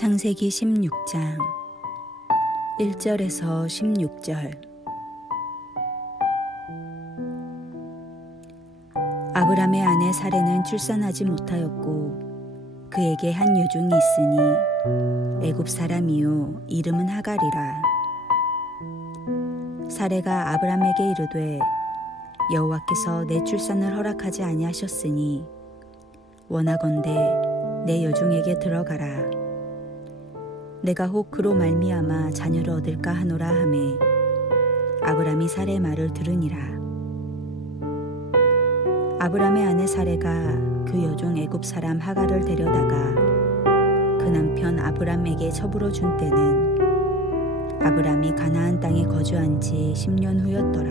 창세기 16장 1절에서 16절. 아브람의 아내 사레는 출산하지 못하였고 그에게 한 여종이 있으니 애굽 사람이요 이름은 하갈이라. 사레가 아브람에게 이르되 여호와께서 내 출산을 허락하지 아니하셨으니 원하건대 내 여종에게 들어가라. 내가 혹 그로 말미암아 자녀를 얻을까 하노라 하매 아브람이 사레의 말을 들으니라. 아브람의 아내 사레가 그 여종 애굽 사람 하갈을 데려다가 그 남편 아브람에게 첩으로 준 때는 아브람이 가나안 땅에 거주한 지 10년 후였더라.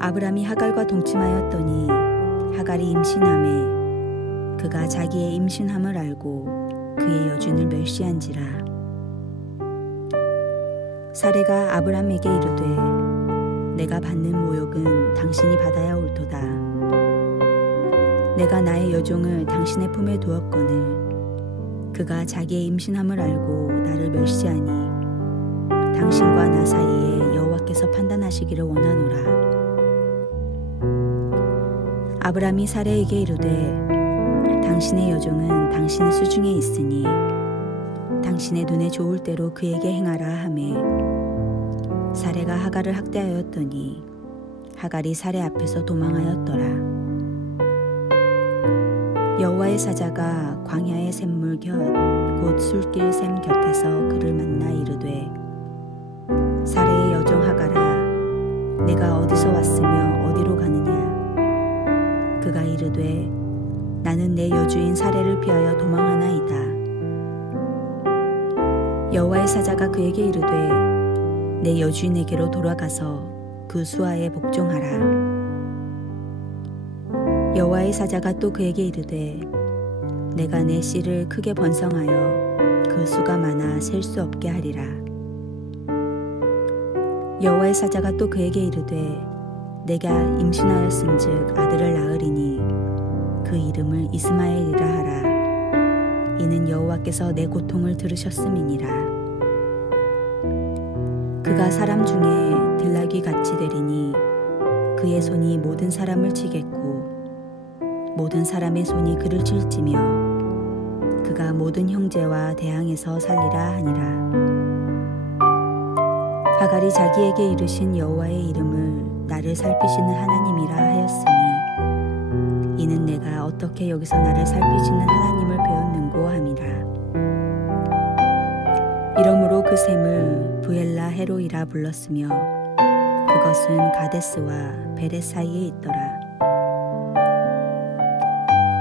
아브람이 하갈과 동침하였더니 하갈이 임신하매 그가 자기의 임신함을 알고 그의 여준을 멸시한지라. 사레가 아브람에게 이르되 내가 받는 모욕은 당신이 받아야 옳도다. 내가 나의 여종을 당신의 품에 두었거늘 그가 자기의 임신함을 알고 나를 멸시하니 당신과 나 사이에 여호와께서 판단하시기를 원하노라. 아브람이 사레에게 이르되 당신의 여종은 당신의 수중에 있으니 당신의 눈에 좋을 대로 그에게 행하라 하매 사레가 하갈을 학대하였더니 하갈이 사레 앞에서 도망하였더라. 여호와의 사자가 광야의 샘물 곁 곧 술길 샘 곁에서 그를 만나 이르되 사레의 여종 하갈아 내가 어디서 왔으며 어디로 가느냐. 그가 이르되 나는 내 여주인 사레를 피하여 도망하나이다. 여호와의 사자가 그에게 이르되 내 여주인에게로 돌아가서 그 수하에 복종하라. 여호와의 사자가 또 그에게 이르되 내가 내 씨를 크게 번성하여 그 수가 많아 셀 수 없게 하리라. 여호와의 사자가 또 그에게 이르되 내가 임신하였은즉 아들을 낳으리니 그 이름을 이스마엘이라 하라. 이는 여호와께서 내 고통을 들으셨음이니라. 그가 사람 중에 들나귀 같이 되리니 그의 손이 모든 사람을 치겠고 모든 사람의 손이 그를 칠지며 그가 모든 형제와 대항에서 살리라 하니라. 하갈이 자기에게 이르신 여호와의 이름을 나를 살피시는 하나님이라 하였으니 이는 내가 어떻게 여기서 나를 살피시는 하나님을 배웠는고 함이라. 이러므로 그 샘을 부엘라 헤로이라 불렀으며 그것은 가데스와 베렛 사이에 있더라.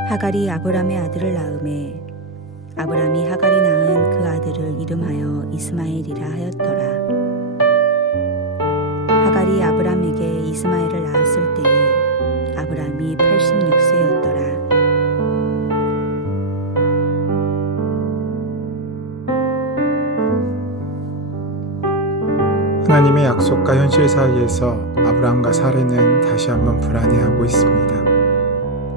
하갈이 아브람의 아들을 낳음에 아브람이 하갈이 낳은 그 아들을 이름하여 이스마엘이라 하였더라. 하갈이 아브람에게 이스마엘을 낳았을 때에 아브람이 86세였더라. 하나님의 약속과 현실 사이에서 아브람과 사레는 다시 한번 불안해하고 있습니다.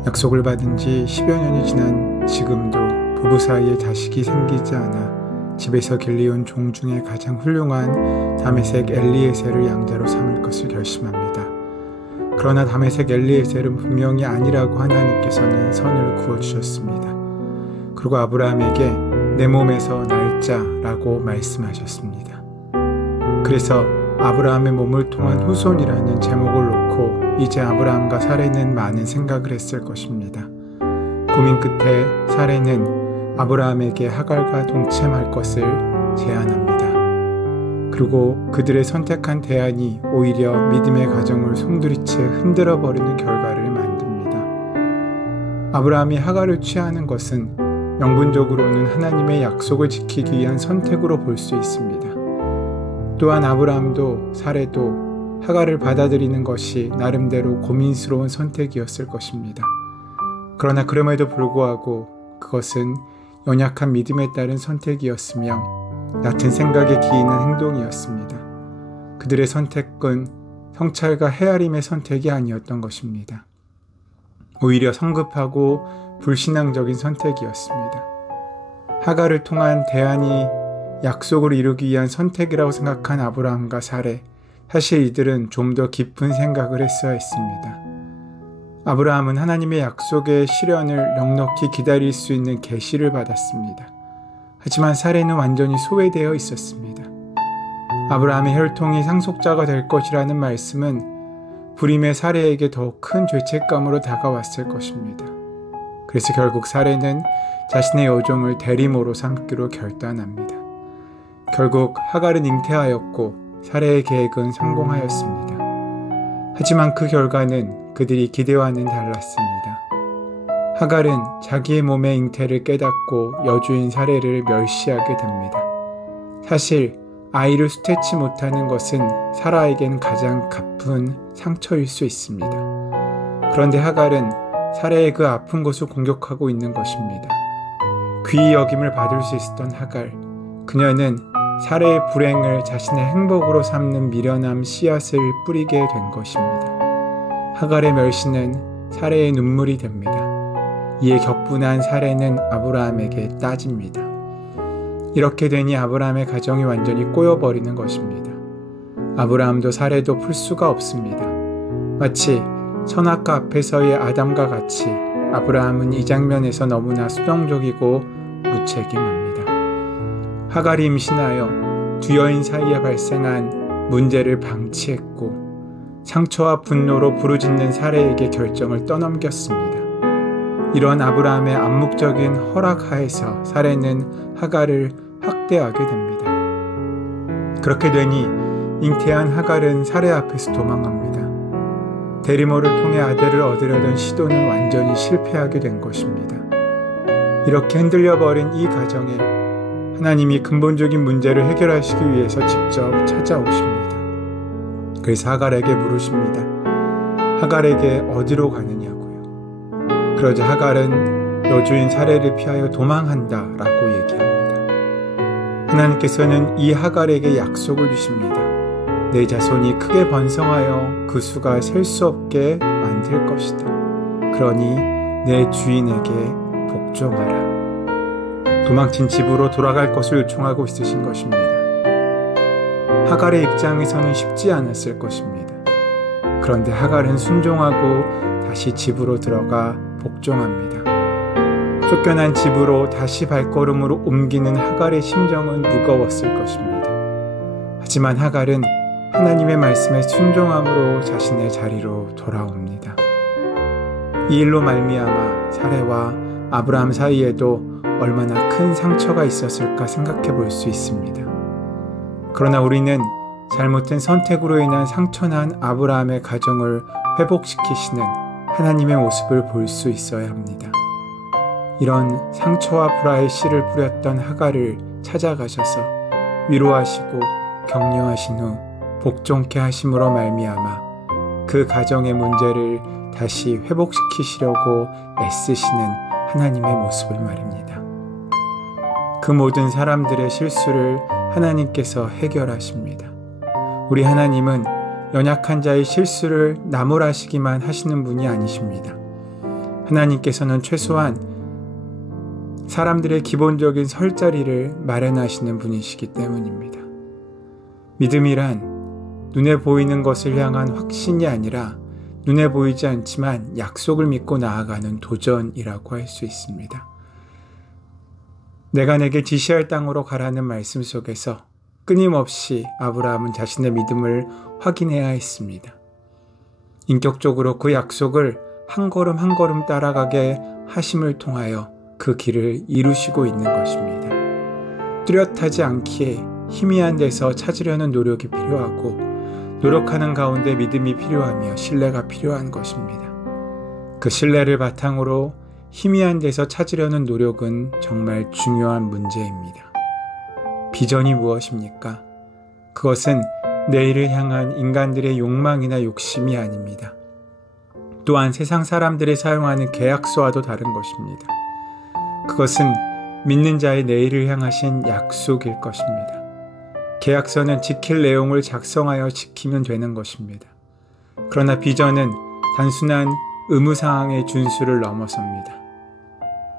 약속을 받은 지 10여 년이 지난 지금도 부부 사이에 자식이 생기지 않아 집에서 길리온 종 중에 가장 훌륭한 다메섹 엘리에셀을 양자로 삼을 것을 결심합니다. 그러나 다메섹 엘리에셀은 분명히 아니라고 하나님께서는 선을 그어주셨습니다. 그리고 아브라함에게 내 몸에서 날짜라고 말씀하셨습니다. 그래서 아브라함의 몸을 통한 후손이라는 제목을 놓고 이제 아브라함과 사레는 많은 생각을 했을 것입니다. 고민 끝에 사레는 아브라함에게 하갈과 동침할 것을 제안합니다. 그리고 그들의 선택한 대안이 오히려 믿음의 가정을 송두리째 흔들어버리는 결과를 만듭니다. 아브라함이 하갈을 취하는 것은 명분적으로는 하나님의 약속을 지키기 위한 선택으로 볼 수 있습니다. 또한 아브라함도 사레도 하갈을 받아들이는 것이 나름대로 고민스러운 선택이었을 것입니다. 그러나 그럼에도 불구하고 그것은 연약한 믿음에 따른 선택이었으며 얕은 생각에 기이는 행동이었습니다. 그들의 선택은 성찰과 헤아림의 선택이 아니었던 것입니다. 오히려 성급하고 불신앙적인 선택이었습니다. 하갈을 통한 대안이 약속을 이루기 위한 선택이라고 생각한 아브라함과 사레, 사실 이들은 좀 더 깊은 생각을 했어야 했습니다. 아브라함은 하나님의 약속의 실현을 넉넉히 기다릴 수 있는 계시를 받았습니다. 하지만 사레는 완전히 소외되어 있었습니다. 아브라함의 혈통이 상속자가 될 것이라는 말씀은 불임의 사레에게 더욱 큰 죄책감으로 다가왔을 것입니다. 그래서 결국 사레는 자신의 여종을 대리모로 삼기로 결단합니다. 결국 하갈은 잉태하였고 사레의 계획은 성공하였습니다. 하지만 그 결과는 그들이 기대와는 달랐습니다. 하갈은 자기의 몸의 잉태를 깨닫고 여주인 사레를 멸시하게 됩니다. 사실 아이를 수태치 못하는 것은 사라에겐 가장 가쁜 상처일 수 있습니다. 그런데 하갈은 사레의 그 아픈 곳을 공격하고 있는 것입니다. 귀히 여김을 받을 수 있었던 하갈, 그녀는 사레의 불행을 자신의 행복으로 삼는 미련함 씨앗을 뿌리게 된 것입니다. 하갈의 멸시는 사레의 눈물이 됩니다. 이에 격분한 사레는 아브라함에게 따집니다. 이렇게 되니 아브라함의 가정이 완전히 꼬여버리는 것입니다. 아브라함도 사레도 풀 수가 없습니다. 마치 선악과 앞에서의 아담과 같이 아브라함은 이 장면에서 너무나 수동적이고 무책임합니다. 하갈이 임신하여 두 여인 사이에 발생한 문제를 방치했고 상처와 분노로 부르짖는 사레에게 결정을 떠넘겼습니다. 이런 아브라함의 암묵적인 허락하에서 사레는 하갈을 학대하게 됩니다. 그렇게 되니 잉태한 하갈은 사레 앞에서 도망갑니다. 대리모를 통해 아들을 얻으려던 시도는 완전히 실패하게 된 것입니다. 이렇게 흔들려버린 이 가정에 하나님이 근본적인 문제를 해결하시기 위해서 직접 찾아오십니다. 그래서 하갈에게 물으십니다. 하갈에게 어디로 가느냐고요. 그러자 하갈은 여주인 사레를 피하여 도망한다 라고 얘기합니다. 하나님께서는 이 하갈에게 약속을 주십니다. 내 자손이 크게 번성하여 그 수가 셀 수 없게 만들 것이다. 그러니 내 주인에게 복종하라. 도망친 집으로 돌아갈 것을 요청하고 있으신 것입니다. 하갈의 입장에서는 쉽지 않았을 것입니다. 그런데 하갈은 순종하고 다시 집으로 들어가 복종합니다. 쫓겨난 집으로 다시 발걸음으로 옮기는 하갈의 심정은 무거웠을 것입니다. 하지만 하갈은 하나님의 말씀에 순종함으로 자신의 자리로 돌아옵니다. 이 일로 말미암아 사레와 아브라함 사이에도 얼마나 큰 상처가 있었을까 생각해 볼 수 있습니다. 그러나 우리는 잘못된 선택으로 인한 상처난 아브라함의 가정을 회복시키시는 하나님의 모습을 볼 수 있어야 합니다. 이런 상처와 불화의 씨를 뿌렸던 하갈을 찾아가셔서 위로하시고 격려하신 후 복종케 하심으로 말미암아 그 가정의 문제를 다시 회복시키시려고 애쓰시는 하나님의 모습을 말입니다. 그 모든 사람들의 실수를 하나님께서 해결하십니다. 우리 하나님은 연약한 자의 실수를 나무라시기만 하시는 분이 아니십니다. 하나님께서는 최소한 사람들의 기본적인 설 자리를 마련하시는 분이시기 때문입니다. 믿음이란 눈에 보이는 것을 향한 확신이 아니라 눈에 보이지 않지만 약속을 믿고 나아가는 도전이라고 할 수 있습니다. 내가 내게 지시할 땅으로 가라는 말씀 속에서 끊임없이 아브라함은 자신의 믿음을 확인해야 했습니다. 인격적으로 그 약속을 한 걸음 한 걸음 따라가게 하심을 통하여 그 길을 이루시고 있는 것입니다. 뚜렷하지 않기에 희미한 데서 찾으려는 노력이 필요하고 노력하는 가운데 믿음이 필요하며 신뢰가 필요한 것입니다. 그 신뢰를 바탕으로 희미한 데서 찾으려는 노력은 정말 중요한 문제입니다. 비전이 무엇입니까? 그것은 내일을 향한 인간들의 욕망이나 욕심이 아닙니다. 또한 세상 사람들이 사용하는 계약서와도 다른 것입니다. 그것은 믿는 자의 내일을 향하신 약속일 것입니다. 계약서는 지킬 내용을 작성하여 지키면 되는 것입니다. 그러나 비전은 단순한 의무사항의 준수를 넘어섭니다.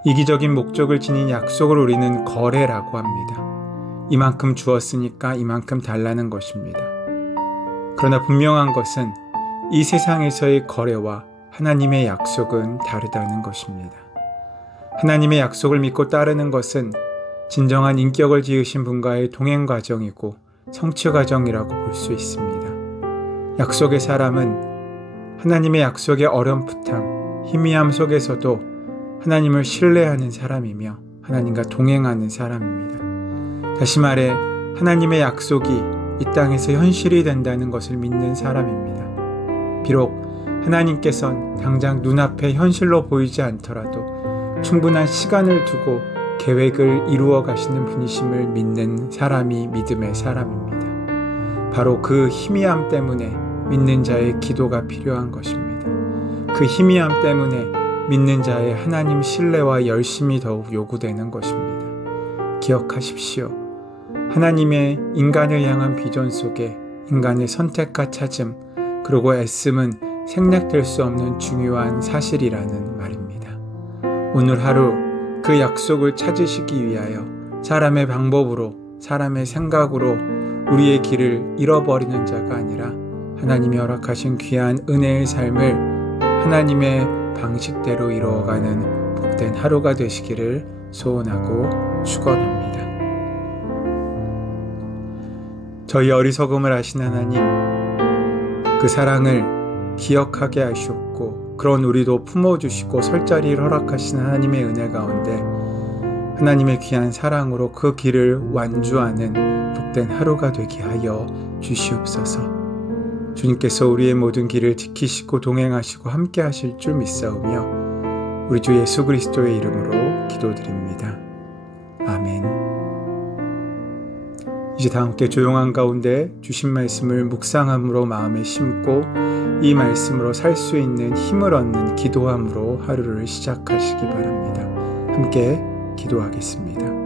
이기적인 목적을 지닌 약속을 우리는 거래라고 합니다. 이만큼 주었으니까 이만큼 달라는 것입니다. 그러나 분명한 것은 이 세상에서의 거래와 하나님의 약속은 다르다는 것입니다. 하나님의 약속을 믿고 따르는 것은 진정한 인격을 지으신 분과의 동행 과정이고 성취 과정이라고 볼 수 있습니다. 약속의 사람은 하나님의 약속의 어렴풋함, 희미함 속에서도 하나님을 신뢰하는 사람이며 하나님과 동행하는 사람입니다. 다시 말해 하나님의 약속이 이 땅에서 현실이 된다는 것을 믿는 사람입니다. 비록 하나님께선 당장 눈앞에 현실로 보이지 않더라도 충분한 시간을 두고 계획을 이루어 가시는 분이심을 믿는 사람이 믿음의 사람입니다. 바로 그 희미함 때문에 믿는 자의 기도가 필요한 것입니다. 그 희미함 때문에 믿는 자의 하나님 신뢰와 열심이 더욱 요구되는 것입니다. 기억하십시오. 하나님의 인간을 향한 비전 속에 인간의 선택과 찾음, 그리고 애씀은 생략될 수 없는 중요한 사실이라는 말입니다. 오늘 하루 그 약속을 찾으시기 위하여 사람의 방법으로, 사람의 생각으로 우리의 길을 잃어버리는 자가 아니라 하나님이 허락하신 귀한 은혜의 삶을 하나님의 방식대로 이루어가는 복된 하루가 되시기를 소원하고 축원합니다. 저희 어리석음을 아신 하나님, 그 사랑을 기억하게 하셨고 그런 우리도 품어주시고 설 자리를 허락하신 하나님의 은혜 가운데 하나님의 귀한 사랑으로 그 길을 완주하는 복된 하루가 되게 하여 주시옵소서. 주님께서 우리의 모든 길을 지키시고 동행하시고 함께 하실 줄 믿사오며 우리 주 예수 그리스도의 이름으로 기도드립니다. 아멘. 이제 다 함께 조용한 가운데 주신 말씀을 묵상함으로 마음에 심고 이 말씀으로 살 수 있는 힘을 얻는 기도함으로 하루를 시작하시기 바랍니다. 함께 기도하겠습니다.